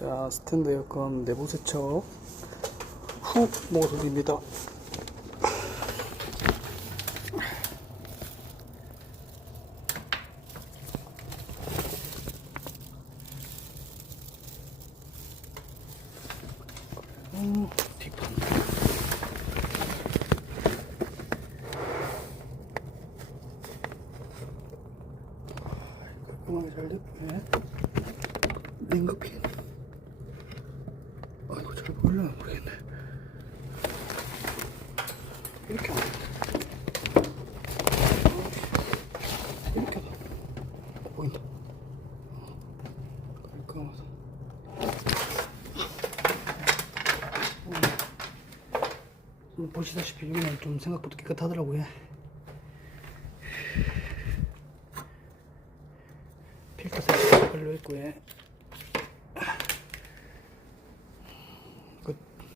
자, 스탠드 에어컨 내부 세척 후 모습입니다. 뒷판 깔끔하게 잘 됐네. 링거핀 이거 잘 보이려나 모르겠네. 이렇게 하면 이렇게 하다 보인다. 깔끔하다. 보시다시피 여기는 좀 생각보다 깨끗하더라고요. 필터 세척 완료했고요.